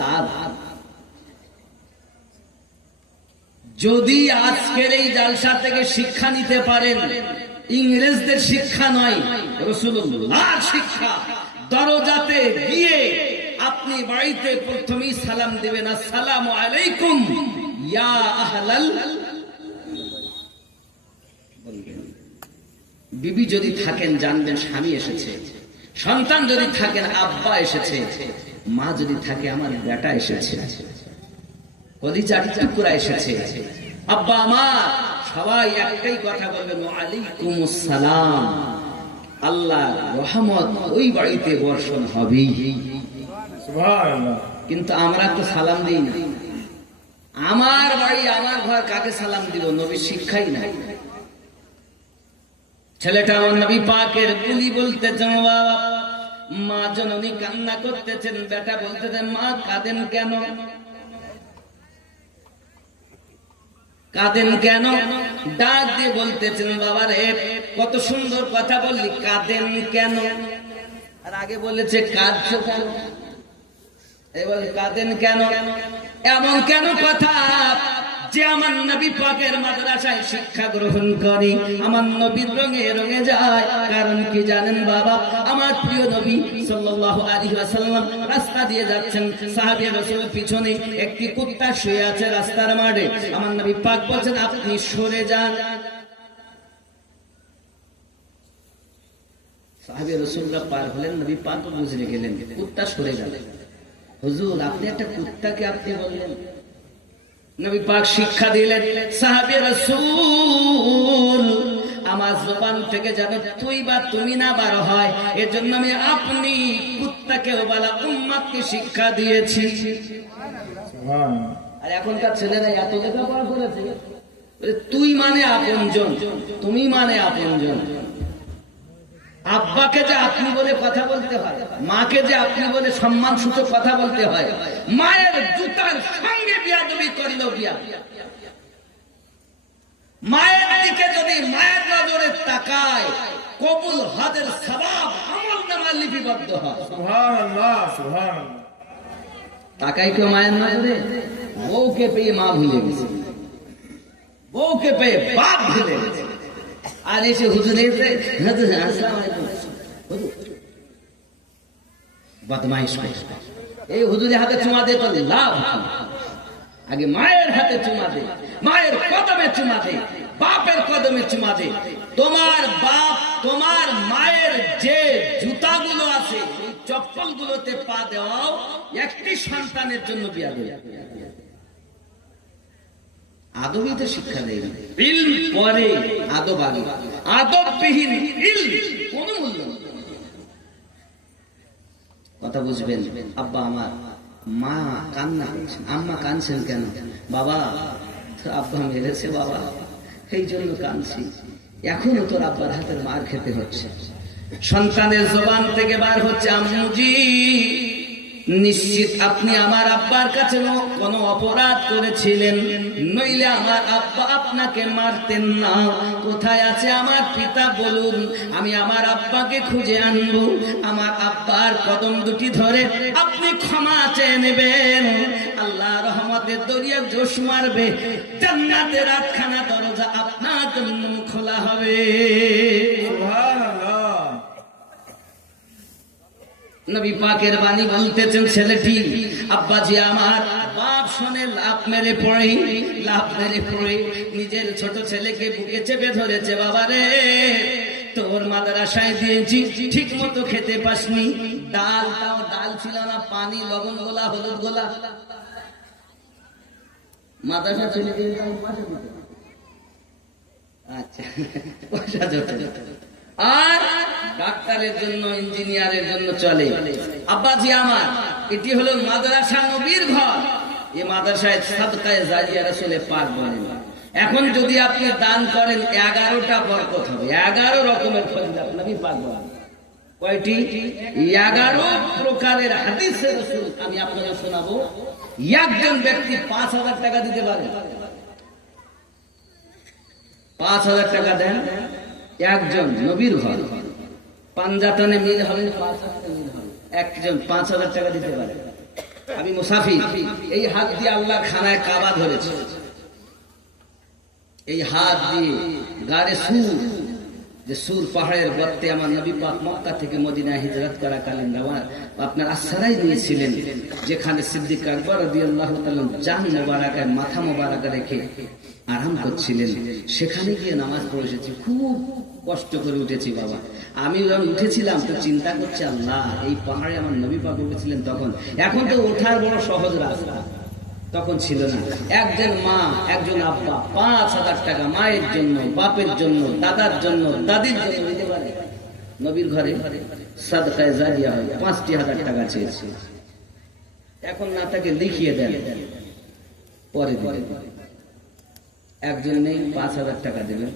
লাভ। যদি আজকের এই জালসা থেকে শিক্ষা নিতে পারেন, ইংরেজদের শিক্ষা নয়, রাসূলুল্লাহর শিক্ষা, দরজাতে গিয়ে আপনি বাড়িতে প্রথমেই সালাম দিবেন, আসসালামু আলাইকুম ইয়া আহলাল। বিবি যদি থাকেন জানবেন স্বামী এসেছে, সন্তান যদি থাকেন আব্বা এসেছে, মা যদি থাকে আমার বেটা এসেছে, কলিজার টুকরা এসেছে, আব্বা আমার, সবাই একটাই কথা বলবেন, ওয়ালাইকুমুস সালাম। আল্লাহ রহমত ওই বাড়িতে বর্ষণ হবেই। সুবহানাল্লাহ। কিন্তু আমরা তো সালাম দিই না। আমার বাড়ি আমার ঘর, কাকে সালাম দিব? নবীর শিক্ষাই নাই। ছেলেটা আমার নবী পাকের বুলি বলতেছেন, বাবা মা জননী কান্না করতেছেন, বেটা বলতেছেন মা কাঁদেন কেন, কাঁদেন কেন? ডাক দিয়ে বলতেছেন বাবা রে কত সুন্দর কথা বললি, কাঁদেন কেন? আর আগে বলেছে কাঁদছো কেন, এবার কাঁদেন কেন? এমন কেন কথা যে আমার নবী পাকের মাদ্রাসায় শিক্ষা গ্রহণ করে আমার নবীর রঙে রঙে যায়। কারণ কি জানেন বাবা? আমার প্রিয় নবী সাল্লাল্লাহু আলাইহি ওয়াসাল্লাম রাস্তা দিয়ে যাচ্ছেন, সাহাবী রাসূলের পিছনে একটি কুত্তা শুয়ে আছে রাস্তার মাঝে। আমার নবী পাক বলেন আপনি সরে যান। সাহাবী রাসূলরা পার হলেন, নবী পাক বুঝে গেলেন, কুত্তা সরে গেল। হুজুর আপনি একটা কুত্তাকে আপনি বললেন? নবী পাক শিক্ষা দিলেন, সাহাবী রাসূল আমার জবান থেকে যাবে তুই বা তুমি না বার হয়, এজন্য আমি আপনি কুত্তাকেও বলা উম্মতকে শিক্ষা দিয়েছি। আর এখনকার ছেলেরা এত লেখাপড়া করেছে, তুই মানে আপনজন, তুমি মানে আপনজন। আব্বাকে যে আপনি বলে কথা বলতে হয়, মাকে যে আপনি বলে সম্মান সূচক কথা বলতে হয়, মায়ের জুতার সঙ্গে বিয়াদবি করলেও বিয়াদবি। মায়ের দিকে যদি মায়ের নজরে তাকায়, কবুল হজের সওয়াব আমলনামায় লিপিবদ্ধ হয়। সুবহানাল্লাহ, সুবহানাল্লাহ। তাকাই কেউ মায়ের নজরে? বউকে পেয়ে মা ভুলে গেছে, বউকে পেয়ে বাপ ভুলে গেছে। আর এসে হুজুর এসে আসসালামু আলাইকুম, বদমাইশ করে এই হুজুরের হাতে চুমা দে তো লাভ। আগে মায়ের হাতে চুমা দে, মায়ের কদমে চুমা দে, বাপের কদমে চুমা দে। তোমার বাপ তোমার মায়ের যে জুতাগুলো আছে এই চপ্পল গুলোতে পা দেওয়াও একটি সন্তানের জন্য বিয়াদবি। আদবই তো শিক্ষা দেয় না, ইলম পরে আদব আগে, আদববিহীন ইলম কোনো মূল্য নেই। কথা বুঝবেন? আব্বা আমার, মা কান্না করছেন, আম্মা কাঁদছেন কেন? বাবা আব্বা মেরেছে বাবা, এই জন্য কাঁদছি। এখনো তোর আব্বার হাতের মার খেতে হচ্ছে। সন্তানের জবান থেকে বার হচ্ছে আম্মুজি নিশ্চিত আপনি আমার আব্বার কাছে কোনো অপরাধ করেছিলেন, নইলে আমার আব্বা আপনাকে মারতেন না। কোথায় আছে আমার পিতা বলুন, আমি আমার আব্বাকে খুঁজে আনবো। আমার আব্বার কদম দুটি ধরে আপনি ক্ষমা চেয়ে নেবেন। আল্লাহ রহমতের দরিয়া জোশ মারবে, জান্নাতের আটখানা দরজা আপনার জন্য খোলা হবে। নবী পাকের বাণী বলতেছেন, ছেলেটি আব্বাজি আমার, বাপ শোনে লাফ মেরে পড়ে, লাফ মেরে পড়ে নিজের ছোট ছেলেকে বুকে চেপে ধরেছে। বাবারে তোর মাদ্রাসায় দিয়েছি ঠিক মতো খেতে পাসনি, ডালটাও ডাল ছিল না, পানি লবণ গোলা হলুদ গোলা। মাদ্রাসা ছেলে আচ্ছা পয়সা যত, আর ডাক্তারের জন্য ইঞ্জিনিয়ারের জন্য চলে। আব্বাজি আমার, এটি হলো মাদ্রাসা নবীর ঘর। এই মাদ্রাসায় সাদকায়ে জারিয়া রাসূলে পাক বলেন, এখন যদি আপনি দান করেন 11টা বরকত হবে, 11 রকমের ফজিলত নবী পাক বলেন। কয়টি? 11 প্রকারের হাদিসে রাসূল আমি আপনাদের শোনাবো। একজন ব্যক্তি 5000 টাকা দিতে পারে, 5000 টাকা দেন, একজন নবীর ঘর, পাঞ্জাতনে মিল হবে, 5 মিল হবে, একজন 5000 টাকা দিতে পারে। আমি মুসাফির। এই হাত দিয়ে আল্লাহর খানায় কাবা ধরেছে, এই হাত দিয়ে গাড়ে সুর, যে সুর পাহাড়ের গর্তে আমার নবী পাক মক্কা থেকে মদিনায় হিজরত করাকালীন আপনার আশ্রয় নিয়েছিলেন, যেখানে সিদ্দিক আকবর রাদিয়াল্লাহু তাআলা জান মোবারকায় মাথা মোবারক রেখে আরাম করছিলেন, সেখানে গিয়ে নামাজ পড়ে এসেছি। খুব কষ্ট করে উঠেছি বাবা। আমি যখন উঠেছিলাম তো চিন্তা করছি, আল্লাহ এই পাহাড়ে আমার নবী পাক উঠেছিলেন তখন, এখন তো ওঠার বড় সহজ রাস্তা, তখন ছিল না। একজন মা একজন আব্বা 5,000 টাকা মায়ের জন্য, বাপের জন্য, দাদার জন্য, দাদির জন্য দিতে পারে। নবীর ঘরে সাদকায়ে জারিয়া হয় 5,000 টাকা চেয়েছে, এখন না তাকে লিখিয়ে দেন, পরে দিবেন। একজন নেই 5,000 টাকা দেবেন,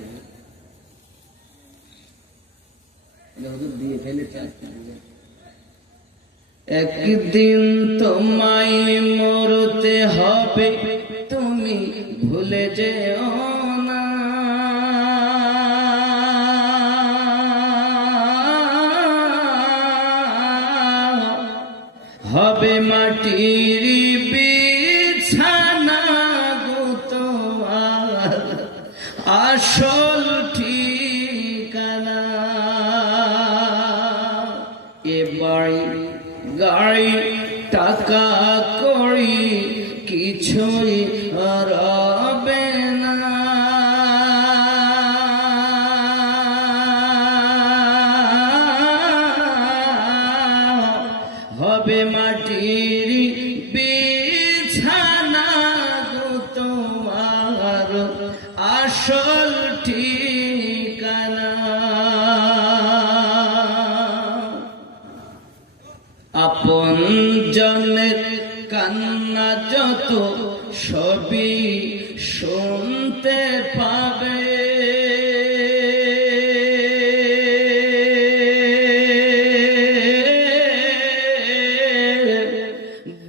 দিয়ে ফেলেছে। একদিন তোমায় মরতে হবে, তুমি ভুলে যেও না, হবে মাটির বিছানা গো তোমার আসল ঠিকানা। এ বাড়ি গাড়ি টাকা করি কিছুই রবে না, হবে মাটির বিছানা গো তোমার আসল ঠিকানা। আপন জনের কান্না যত সবই শুনতে পাবে,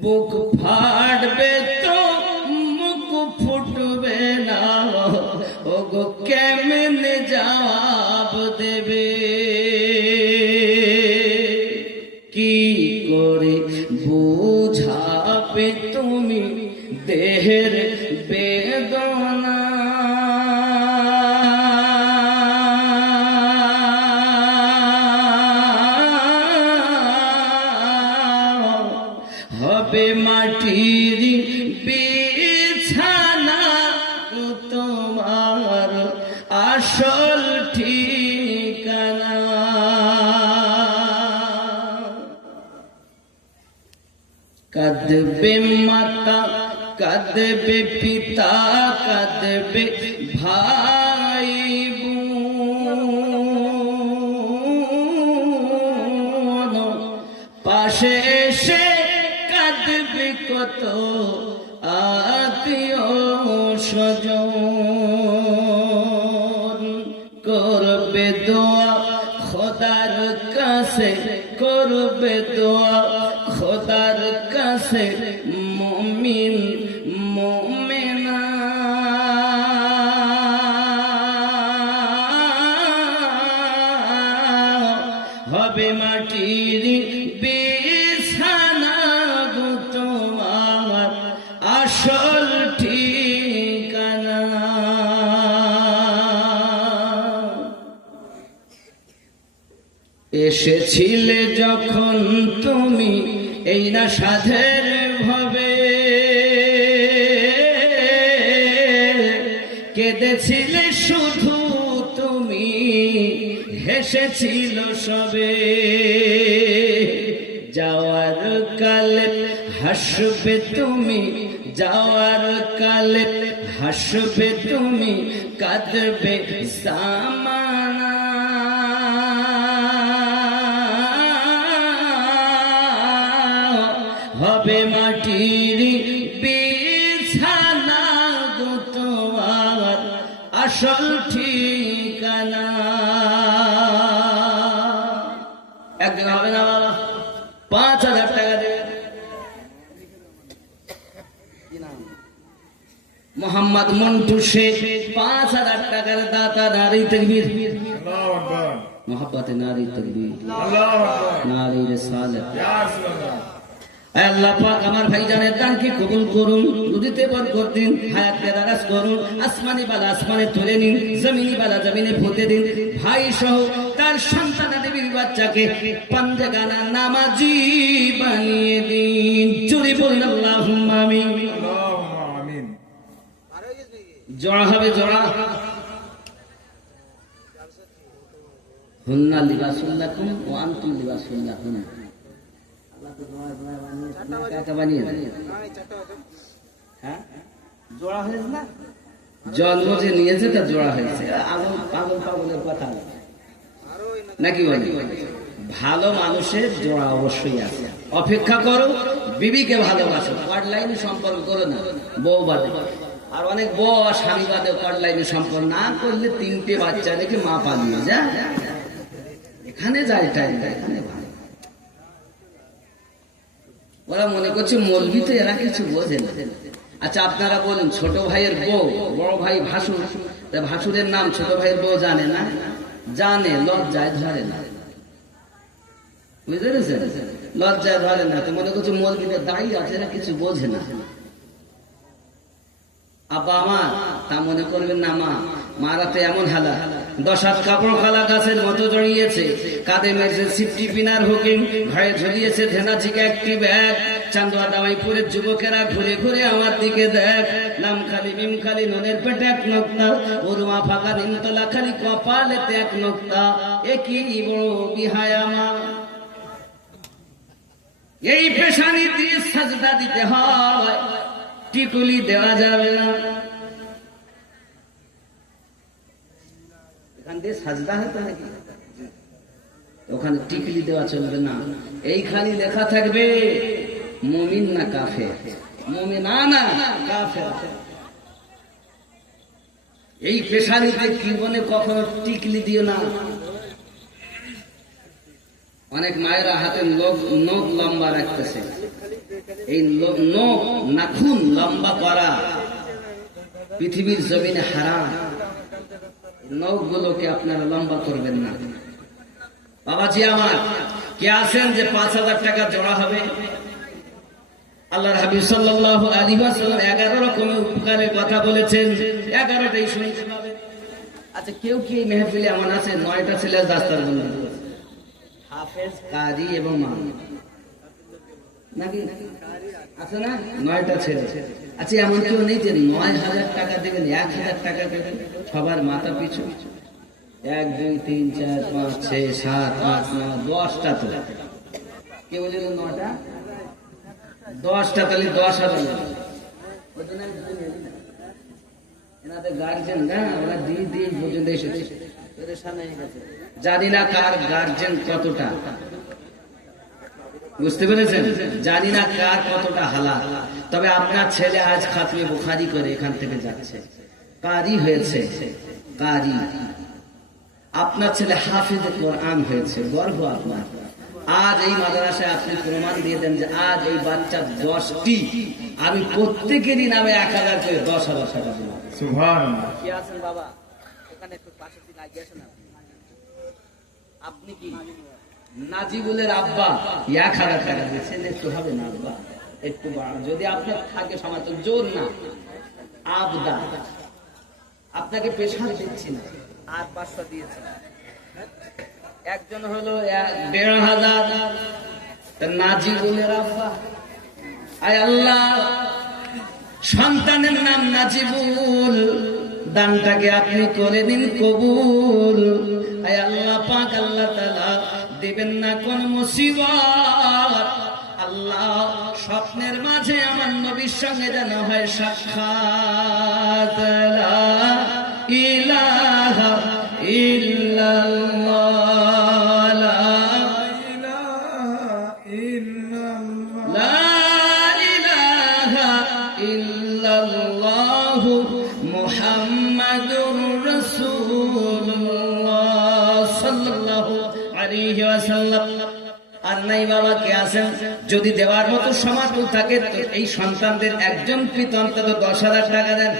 বুক ফাটবে তো মুখ ফুটবে না, ওগো কেমনে জবাব দেবে, কি করে বুঝাবে তুমি দেহের বেদনা, হবে মাটির বিছানা তোমার আসল ঠিকানা। কাঁদবে মাতা, কাঁদবে পিতা, কাঁদবে ভাই বোন, পাশে এসে কাঁদবে কত আত্মীয় স্বজন, করবে দোয়া খোদার কাছে, করবে দোয়া খোদার কাছে মুমিন মুমিনা, হবে মাটির বিছানা গো তোমার আসল ঠিকানা। এসেছিলে যখন তুমি এই না সাধের ভাবে, কেঁদেছিলে শুধু তুমি, হেসেছিল সবে, যাওয়ার কালে হাসবে তুমি, যাওয়ার কালে হাসবে তুমি, কাঁদবে জামানা, হবে মাটির বিছানা গো তোমার আসল ঠিকানা। একদিন হবে না বাবা, 5,000 টাকা দেবে। মোহাম্মদ মন্টু শেখ 5,000 টাকার দাতা। নারী তাকবীর, मोहब्बत नारी तकबीर, नारी रिसालत। আল্লাহ পাক আমার ভাইজানের দানকে কবুল করুন, রুজিতে বরকত দিন, হায়াতকে দারাজ করুন, আসমানি বালা আসমানে তুলে নিন, জমিনি বালা জমিনে পুঁতে দিন। ভাই সহ তার সন্তানাদি বিবি বাচ্চাকে পাঞ্জাগানা নামাজি বানিয়ে দিন। জোরে বলুন আল্লাহুম্মা আমিন। জোড়া হবে জোড়া। হুন্না লিবাসুল লাকুম ওয়া আনতুম লিবাসুল লাহুম। জন্ম যে নিয়েছে তা জোড়া হয়েছে, পাগল পাগলের কথা নাকি বলি? ভালো মানুষের জোড়া অবশ্যই আছে। অপেক্ষা করো, বিবিকে ভালোবাসো, কট লাইনে সম্পর্ক করো না, বউ বাদে। আর অনেক বউ আর স্বামী বাদে কট লাইনে সম্পর্ক না করলে 3টে বাচ্চা রেখে মা পালিয়ে যা, এখানে যায় টাইম, এখানে ভালো। ওরা মনে করছে মৌলবি তো, এরা কিছু বোঝে না। আচ্ছা আপনারা বলুন, ছোট ভাইয়ের বউ, বড় ভাই ভাসুর, ভাসুরের নাম ছোট ভাইয়ের বউ জানে না? জানে, লজ্জায় ধরে না। বুঝতে পেরেছেন? লজ্জায় ধরে না। তো মনে করছে মৌলবিদের দাঁড়িয়ে আছে, এরা কিছু বোঝে না। আব্বা আমার তা মনে করবেন না। মারা তো এমন হালা, 10 কাপড় খালা গাছের মতো জড়িয়েছে, কাঁধে মেরেছে সিফটি পিনার হুকিং, ঘাড়ে ঝুলিয়েছে ধেনাচিকে একটি ব্যাগ। চান্দুয়া দামাইপুরের যুবকেরা ঘুরে ঘুরে আমার দিকে দেখ। নাম খালি মিম খালি নুনের পেটে 1 নোক্তা, ওরমা ফাঁকা নিমতলা খালি কপালেতে 1 নোক্তা। একই বড় বিহায়া মা, এই পেশানি দিয়ে সাজদা দিতে হয়, টিকুলি দেওয়া যাবে না। এখান দিয়ে সাজদা হতো নাকি? ওখানে টিকলি দেওয়া চলবে না। এইখানে লেখা থাকবে মুমিন না কাফের, মুমিন না কাফের। এই পেশানিতে জীবনে কখনো টিকলি দিও না। অনেক মায়েরা হাতে নখ লম্বা রাখতেছে, এই নখ নাখুন লম্বা করা পৃথিবীর জমিনে হারাম। নখগুলোকে আপনারা লম্বা করবেন না। বাবাজি আমার, কে আছেন যে 5000 টাকা জোড়া হবে? আল্লাহর হাবিব সাল্লাল্লাহু আলাইহি ওয়াসাল্লাম 11 রকমের উপকারের কথা বলেছেন, 11টাই শুনতে পাবেন। আচ্ছা কেউ কি এই মেহফিলে এমন আছে 9টা ছেলে দাস্তার বন্ধ, হাফেজ, কারি এবং ইমাম নাকি আছে না? 9টা ছেলে। আচ্ছা এমন কেউ নেই যে 9000 টাকা দেবেন, 1000 টাকা দেবেন সবার মাথা পিছু? 1 2 3 4 5 6 7 8 9 10টা। তো কে বলছিল 9টা? 10টা, তাহলে 10,000। এনাদের গার্জেন না, ওরা দিয়ে পর্যন্ত এসেছে। জানি না কার গার্জেন কতটা, বুঝতে পেরেছেন? জানি না কার কতটা হালাল। তবে আপনার ছেলে আজ খাতমে বুখারী করে এখান থেকে যাচ্ছে, কারি হয়েছে, কারি। আপনার ছেলে হাফিজে কোরআন হয়েছে, গর্ব আপনার। আজ এই মাদ্রাসায় আপনি প্রমাণ দিয়ে দেন যে আজ এই বাচ্চা 10টি, আমি প্রত্যেকেরই নামে 1000 করে 10,000 টাকা দিলাম। সুবহানাল্লাহ। কি আছেন বাবা? ওখানে একটু পাশে দিন, আগে আসেন আপনি। কি নাজিবুলের আব্বা 1000 টাকা দিয়েছেন? একটু হবে না আব্বা, একটু যদি আপনার থাকে সমাজ, জোর না, আবদা। আপনাকে পেশা দিচ্ছি না। আর 500 দিয়েছেন। একজন হলো 1500। নাজিবুলের আব্বা, আয় আল্লাহ সন্তানের নাম নাজিবুল, দানটাকে আপনি করে দিন কবুল। আয় আল্লাহ পাক, আল্লাহ তাআলা দিবেন না কোন মুসিবত। আল্লাহ স্বপ্নের মাঝে আমার নবীর সঙ্গে যেন হয় সাক্ষাৎ। লা ইলাহা ইল্লাল্লাহ, লা ইলাহা ইল্লাল্লাহ মুহাম্মাদুর রাসূলুল্লাহ সাল্লাল্লাহু আলাইহি ওয়াসাল্লাম। আর নাই বাবা কে আছেন? যদি দেওয়ার মতো সামর্থ্য থাকে তো এই সন্তানদের একজন পিতা অন্তত 10,000 টাকা দেন।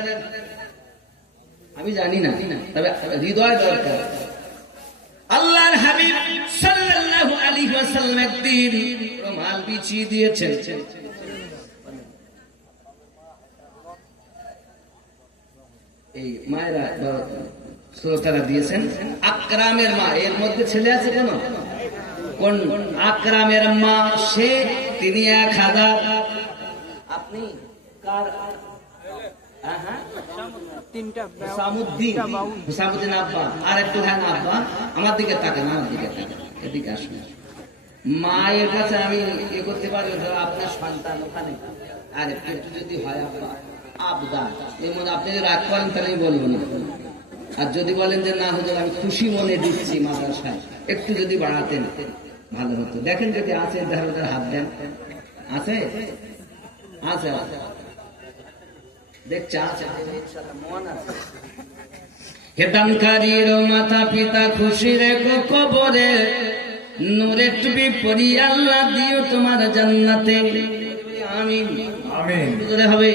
আমি জানি না, তবে হৃদয় দরকার। আল্লাহর হাবিব সাল্লাল্লাহু আলাইহি ওয়াসাল্লাম একদিন রুমাল বিছিয়ে দিয়েছেন। এই মায়েরা শ্রোতারা দিয়েছেন আকরামের মা, এর মধ্যে ছেলে আছে কেন? কোন আকরামের মা? সে তিনি 1000। আপনি কার? হুসামুদ্দিন আব্বা। আর একটু হ্যাঁ আব্বা, আমার দিকে তাকান, আমার দিকে তাকান, এদিকে আসুন। মায়ের কাছে আমি এ করতে পারি, আপনার সন্তান ওখানে, আর একটু যদি হয় আব্বা আবদা, এমন আপনি যদি রাগ করেন তাহলে বলবো না। আর যদি বলেন যে না হুজুর আমি খুশি মনে দিচ্ছি মাদ্রাসায়, একটু যদি বাড়াতেন ভালো হতো। দেখেন যদি আছে ধারে হাত দেন। আছে আছে দেখছে আছে। হেতানকারীর মাতা পিতা খুশি রেখো কবরে, নূরে টুপি পরি আল্লাহ দিও তোমার জান্নাতে। আমিন আমিন হবে।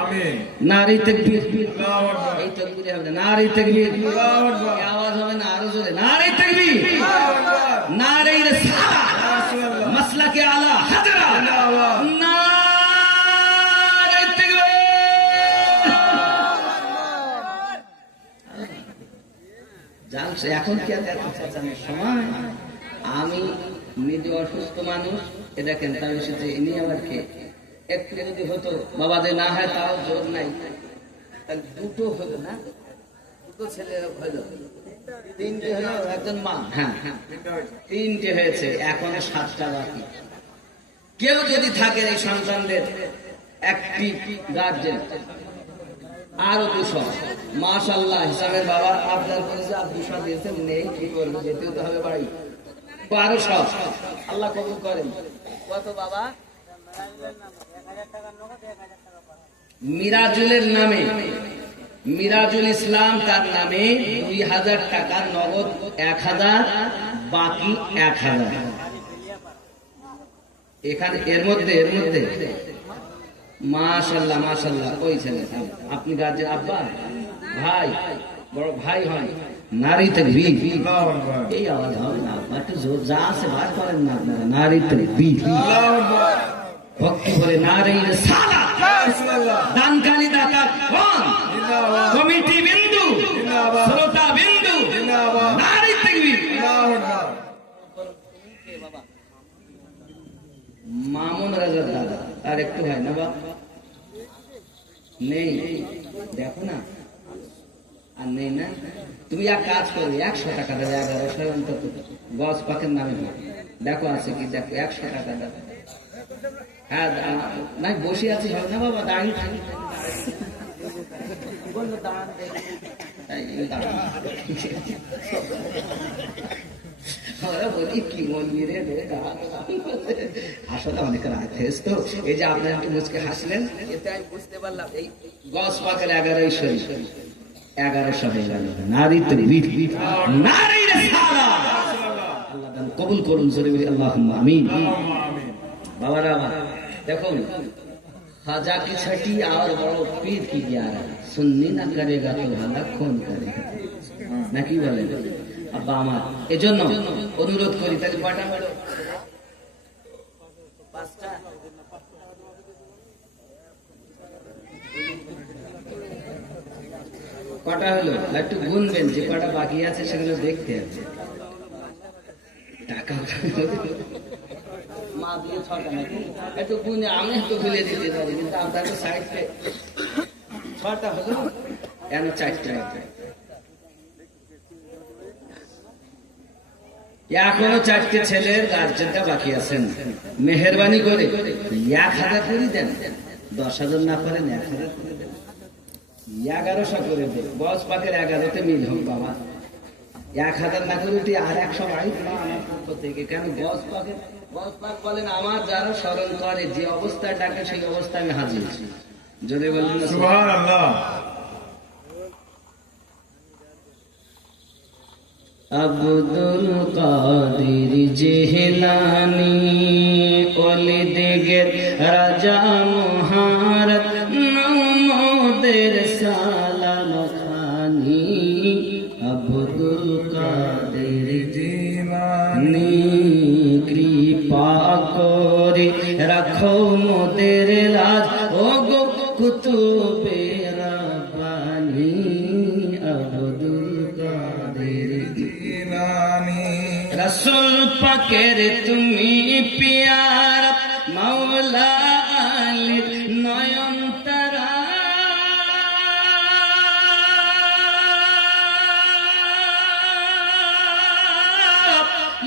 আমিন। নারী তাকবীর। আল্লাহু আকবার। এই তাকবীরে হবে না, নারী তাকবীর। আল্লাহু আকবার। আওয়াজ হবে না, আরো জোরে নারী তাকবীর। আল্লাহু আকবার। নারী রিসালাত, মাসলাকে মাসলাকে আলা হাজরা। আল্লাহু আকবার। নারী তাকবীর। জানছে এখন কি এত চাচানোর সময়? আমি নিজে অসুস্থ মানুষ, এ দেখেন তাই এসেছে, ইনি আবার কে? একটু যদি হতো বাবাদের না হয় তাও জোর নাই, দুটো হলো না, দুটো ছেলে হলো, 3টে হলো, একজন মা। হ্যাঁ হ্যাঁ 3টে হয়েছে, এখন 7টা বাকি। কেউ যদি থাকে এই সন্তানদের একটি গার্জেন, আরো 200 মাশাআল্লাহ হিসাবের বাবা আপনার করেছে, আর 200 দিয়েছেন, নেই কি করবে, যেতেও তো হবে বাড়ি। 1200 আল্লাহ কবুল করেন। কত বাবা? মিরাজুলের নামে, মিরাজুল ইসলাম তার নামে 2000 টাকা নগদ, 1000 বাকি 1000। এখানে এর মধ্যে মাশাআল্লাহ মাশাআল্লাহ। ওই ছেলে আপনি গার্জেন আব্বা ভাই, বড় ভাই হয়। নারী তাকবীর। আল্লাহু আকবার। এই আওয়াজ হবে না, একটু জোর যা আছে বার করেন না আপনারা। নারী তাকবীর। আল্লাহু আকবার। ভক্তি করে নারী রিসালাত। মাশাআল্লাহ। দানকারী দাতা কোন? জিন্দাবাদ। কমিটি বিন্দু জিন্দাবাদ। শ্রোতা বিন্দু জিন্দাবাদ। নারী তাকবীর। আল্লাহু আকবার। কে বাবা? মামুন রাজার দাদা। আর একটু হয় না বাবা? নেই, দেখো না, আর নেই না। তুমি এক কাজ করবে, 100 টাকা দেবে, 1100 অন্তত গস পাখের নামে দেখো আছে কি, দেখো 100 টাকা দেবে। হ্যাঁ নাই বসে আছি, হবে না বাবা, দাঁড়িয়ে বলি কি মন্দিরে আসলে অনেক রাত হয়েছে তো, এই যে আপনার একটু মুচকে হাসলেন, এতে আমি বুঝতে পারলাম এই গস পাখের 1100 1100 হয়ে গেল। নারী তাকবীর। নারী রিসালাত। আল্লাহ দান কবুল করুন, জোরে বলি আল্লাহুম্মা আমিন। বাবারা দেখুন, খাজা की छठी और बड़ो पीर की 11, सुन्नी ना करेगा तो भला कौन करेगा, নাকি বলেন আব্বা আমার? এজন্য অনুরোধ করি, তাহলে কয়টা হলো? 5টা। কটা হলো একটু গুনবেন, যে কটা বাকি আছে সেগুলো দেখতে হবে। টাকা মা দিয়ে 6টা নাকি, একটু গুনে আমি একটু ভুলে দিতে পারি, কিন্তু আপনার তো সাইডে 6টা হলো, কেন 4টা? এখনো 4টে ছেলের গার্জেনটা বাকি আছেন, মেহেরবানি করে 1000 করে দেন। 10,000 না করেন 1000 করে দেন, 1100 করে দেন। গস পাখের 11তে মিল হোক বাবা। 1000 না করে আর 100 বাড়ি আমার পক্ষ থেকে। কেন গস পাখের, গস পাখ বলেন আমার যারা স্মরণ করে, যে অবস্থায় ডাকে সেই অবস্থায় আমি হাজির। যদি বললেন সুবহানাল্লাহ। আব্দুল কাদির জিলানী ওলি দিগের রাজা মহারত নমদের সালাম খানি। আব্দুল কাদির কুতুবে রাব্বানি আব্দুল কাদের জিলানী রাসূল পাকের তুমি পিয়ারা মাওলা আলীর নয়ন তারা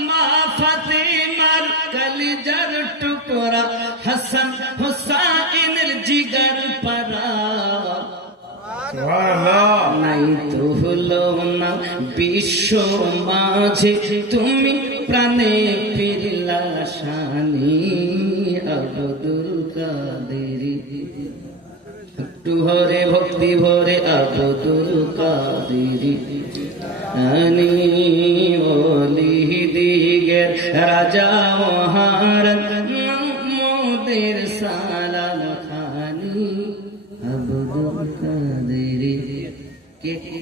মা ফাতিমার কলিজার টুকরা হাসান হুসাইনের জিগার পারা সুবহানাল্লাহ নাই তো হলো না বিশ্ব মাঝে তুমি প্রাণে ফিরলা শানি আব্দুল কাদের একটু হরে ভক্তি ভরে আব্দুল কাদের আনি ওলি দিগের রাজা মহারাজ মোদের সালাম খানি আব্দুল কাদের কে